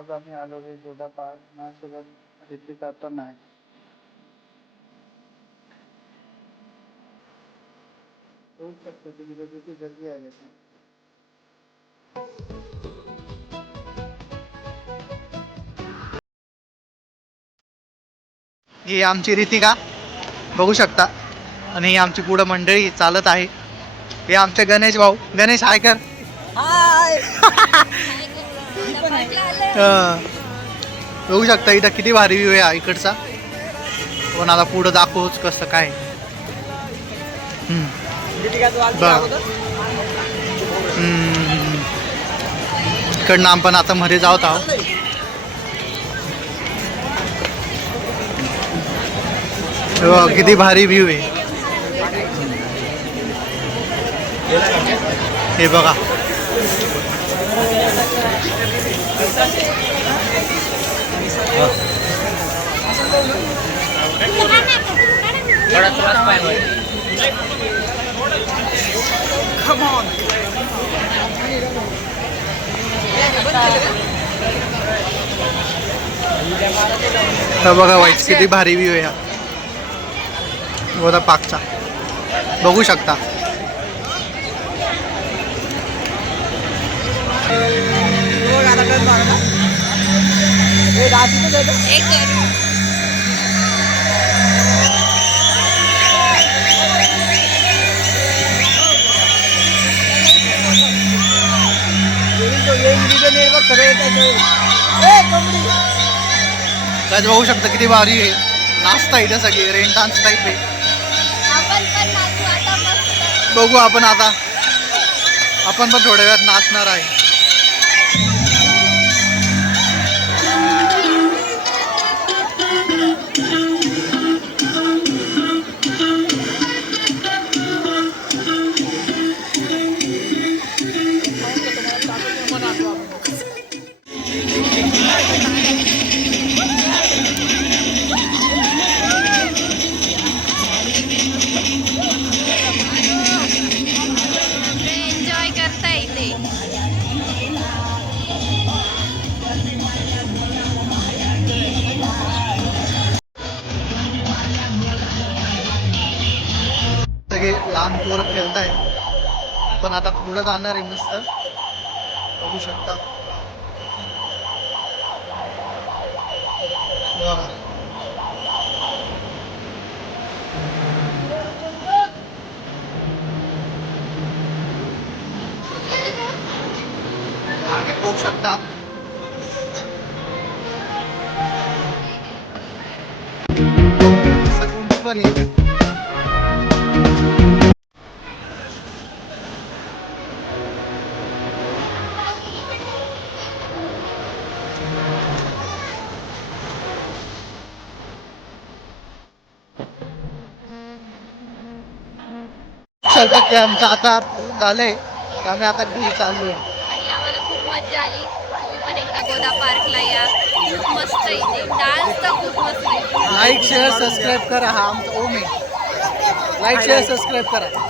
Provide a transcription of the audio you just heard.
आज आम्ही आलो जोडा पार्क माझ्यासोबत ऋतिक आता नाही. होऊ शकतं तुम्ही दोघी जल्दी आले. ही आमची रीतिका बघू शकता आणि ही आमची पुढं मंडळी चालत आहे. हे आमचे गणेश भाऊ. गणेश हाय कर. बघू शकता इथं किती भारी व्ह्यू आहे इकडचा. कोणाला पुढं दाखवूच कसं काय. इकडनं आपण आता मध्ये जात आहोत. किती भारी व्ह्यू आहे हे बघा. बघा वाईट किती भारी व्ह्यू आहे हा गोदा पार्कचा. बघू शकता. काय बघू शकता किती भारी आहे. नाचता इथे सगळे रेन डान्स टाईप आहे. बघू आपण आता. आपण पण थोड्या वेळात नाचणार आहे. लहान पोरं खेळताय पण आता पुढे जाणार आहे मस्त. बघू शकता. बघू शकता. आमचं आता झालंय. आम्ही आता घरी चाललोय. आम्हाला खूप मजा आली. तुम्ही पण एकदा गोदा पार्कला या. खूप मस्त इथे डान्स तर खूप मस्त आहे. लाईक शेअर सबस्क्राईब करा. हा आमचा ओम आहे. लाईक शेअर सबस्क्राईब करा.